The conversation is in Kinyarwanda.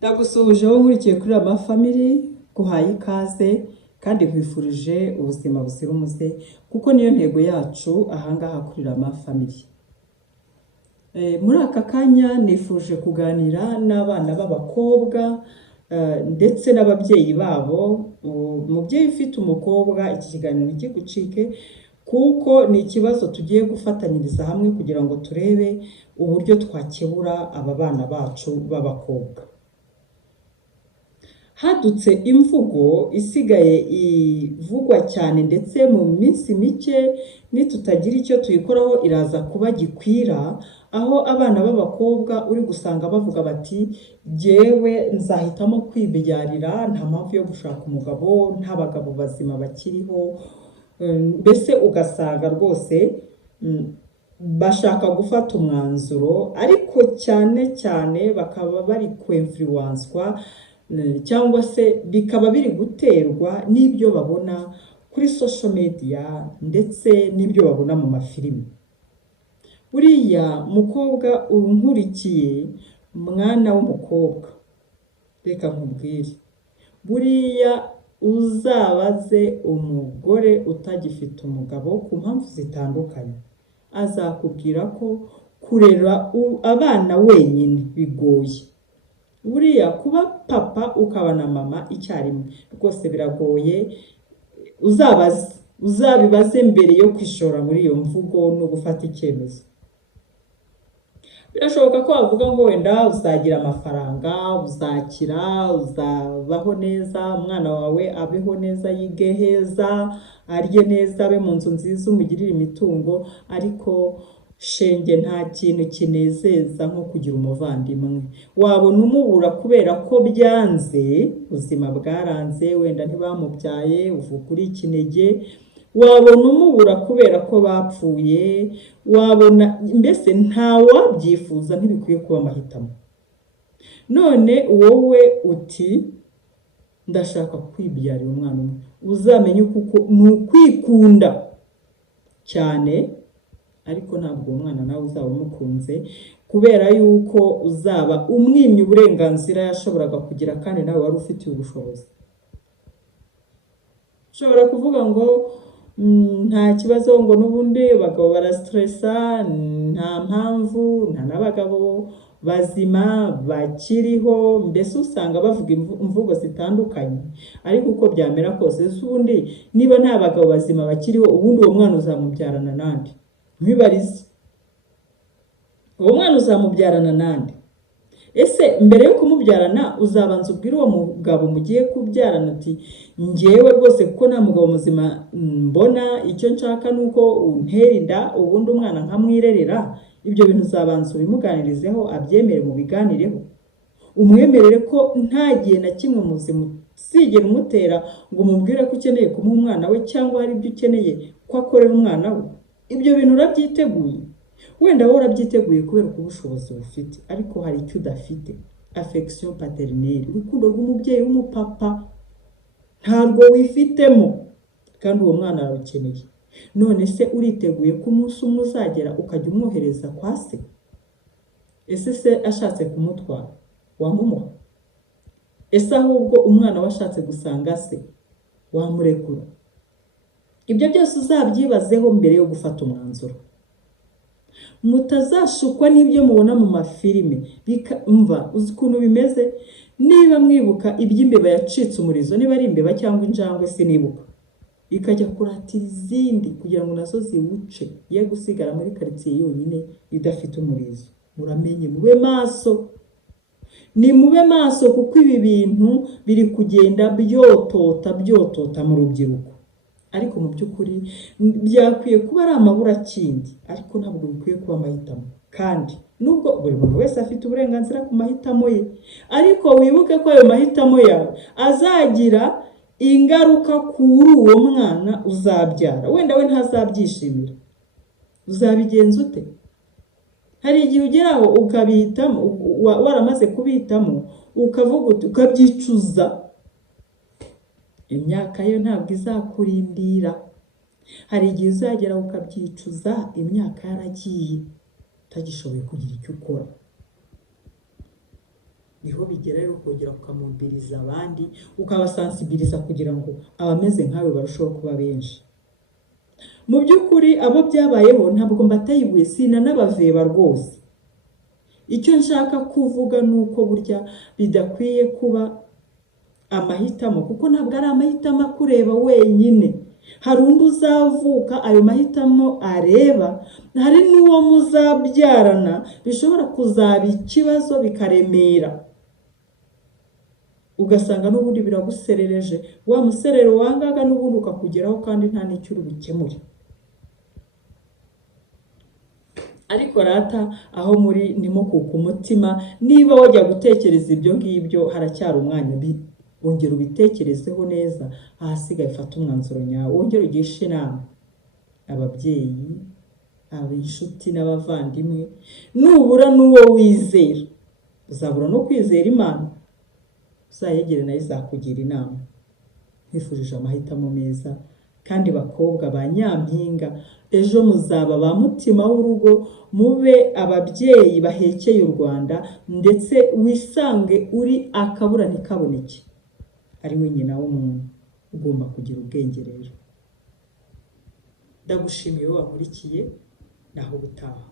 Ndagusuhuje wowe nkurikiye kuri Rama Family, guhaye ikaze kandi nkwifurije ubuzima buzira umuze kuko niyo ntego yacu ahangaha kuri Rama Family. Muri aka kanya nifuje kuganira n'abana b'abakobwa ndetse n'ababyeyi babo. Umubyeyi ufite umukobwa, iki kiganiro ntikigucike kuko ni ikibazo tugiye gufatanyiriza hamwe kugira ngo turebe uburyo twakebura aba bana bacu b'abakobwa. Hadutse imvugo isigaye ivugwa cyane ndetse mu minsi mike nitutagira icyo tuyikoraho iraza kuba gikwira, aho abana b'abakobwa uri gusanga bavuga bati jyewe nzahitamo kwibyarira, nta mpamvu yo gushaka umugabo, nta bagabo bazima bakiriho. Mbese ugasanga rwose bashaka gufata umwanzuro, ariko cyane cyane bakaba bari kwemfluwanswa cyangwa se bikaba biri guterwa n'ibyo babona kuri social media ndetse n'ibyo babona mu mafilimi. Buriya mukobwa unkurikiye, mwana w'umukobwa, reka nkubwire, buriya uzabaze umugore utagifite umugabo ku mpamvu zitandukanye, azakubwira ko kurera abana wenyine bigoye. Buriya kuba papa ukaba na mama icyarimwe rwose biragoye. Uzabibaze mbere yo kwishora muri iyo mvugo no gufata icyemezo. Birashoboka ko wavuga ngo wenda uzagira amafaranga, uzakira, uzabaho neza, umwana wawe abeho neza, yige heza, arye neza, abe mu nzu nziza, umugirire imitungo, ariko shenge nta kintu kinezeza nko kugira umuvandimwe. Wabona umubura kubera ko byanze, ubuzima bwaranze, wenda ntibamubyaye, uvuka uri ikinege. Wabona umubura kubera ko bapfuye, wabona mbese nta wabyifuza, ntibikwiye kuba amahitamo. None wowe uti ndashaka kwibyarira umwana umwe, uzamenye kuko ni ukwikunda cyane, ariko ntabwo umwana nawe uzaba umukunze, kubera yuko uzaba umwimye uburenganzira yashoboraga kugira kandi nawe wari ufitiye ubushobozi. Ushobora kuvuga ngo nta kibazo, ngo n'ubundi abagabo barastressa, nta mpamvu, nta n'abagabo bazima bakiriho. Mbese usanga bavuga imvugo zitandukanye, ariko uko byamera kose ubundi niba nta bagabo bazima bakiriho, ubundi uwo mwana uzamubyarana nande? Mwibarize, uwo mwana uzamubyarana nande? Ese mbere yo kumubyarana uzabanza ubwire uwo mugabo mugiye kubyarana uti njyewe rwose kuko nta mugabo muzima mbona, icyo nshaka nuko untera inda, ubundi umwana nkamwirerera? Ibyo bintu uzabanza ubimuganirizeho, abyemere, mu biganireho, umwemerere ko nta gihe na kimwe muzima usigera umutera ngo umubwire ko ukeneye kumuha umwana we, cyangwa hari ibyo ukeneye ko akorera umwana we. Ibyo bintu urabyiteguye? Wenda wowe urabyiteguye kubera ko ubushobozi bufite, ariko hari icyo udafite: affection paternelle, urukundo rw'umubyeyi w'umupapa ntabwo wifitemo, kandi uwo mwana ararukeneye. None se uriteguye ko umunsi umwe uzagera ukajya umwohereza kwa se? Ese se ashatse kumutwara wamumuha? Ese ahubwo umwana washatse gusanga se wamurekura? Ibyo byose uzabyibazeho mbere yo gufata umwanzuro. Mutazashukwa n'ibyo mubona mu mafilime. Uzi ukuntu bimeze? Niba mwibuka iby'imbeba yacitse umurizo, niba ari imbeba cyangwa injangwe sinibuka, ikajya kuratira izindi kugira ngo nazo ziwuce, ye gusigara muri karitsiye yonyine idafite umurizo. Muramenye, mube maso, ni mube maso, kuko ibi bintu biri kugenda byotota mu rubyiruko. Ariko mu by'ukuri byakwiye kuba ari amaburakindi, ariko ntabwo bikwiye kuba amahitamo. Kandi nubwo buri muntu wese afite uburenganzira ku mahitamo ye, ariko wibuke ko ayo mahitamo yawe azagira ingaruka kuri uwo mwana uzabyara. Wenda we ntazabyishimira, uzabigenza ute? Hari igihe ugeraho ukabihitamo, waramaze kubihitamo ukavuga uti, ukabyicuza. Imyaka yo ntabwo izakurindira. Hari igihe uzagera ukabyicuza, imyaka yaragiye, utagishoboye kugira icyo ukora. niho bigera rero ukongera ukamubiriza abandi, ukabasansibiliza kugira ngo abameze nkawe barusheho kuba benshi. Mu by'ukuri abo byabayeho ntabwo mbateye ibuye, sinanabaveba rwose. Icyo nshaka kuvuga ni uko burya bidakwiye kuba amahitamo, kuko ntabwo ari amahitamo akureba wenyine. Hari undi uzavuka ayo mahitamo areba, hari n'uwo muzabyarana bishobora kuzaba ikibazo bikaremera, ugasanga n'ubundi biraguserereje, wa muserero wangaga n'ubundi ukakugeraho kandi nta n'icyo uri bukemure. Ariko rata aho muri ndimo kuka umutima, niba wajya gutekereza ibyo ngibyo haracyari umwanya, wongera ubitekerezeho neza, ahasigaye fata umwanzuro nyawo, wongere ugishe inama ababyeyi, inshuti n'abavandimwe, nubura n'uwo wizera. Uzabura no kwizera Imana, uzayegere nayo izakugira inama. Nkwifurije amahitamo meza, kandi bakobwa ba nyampinga, ejo muzaba ba mutima w'urugo, mube ababyeyi bahekeye u Rwanda, ndetse wisange uri akabura ntikaboneke, ari we nyina w'umuntu. Ugomba kugira ubwenge rero. Ndagushimiye wowe wankurikiye, naho ubutaha.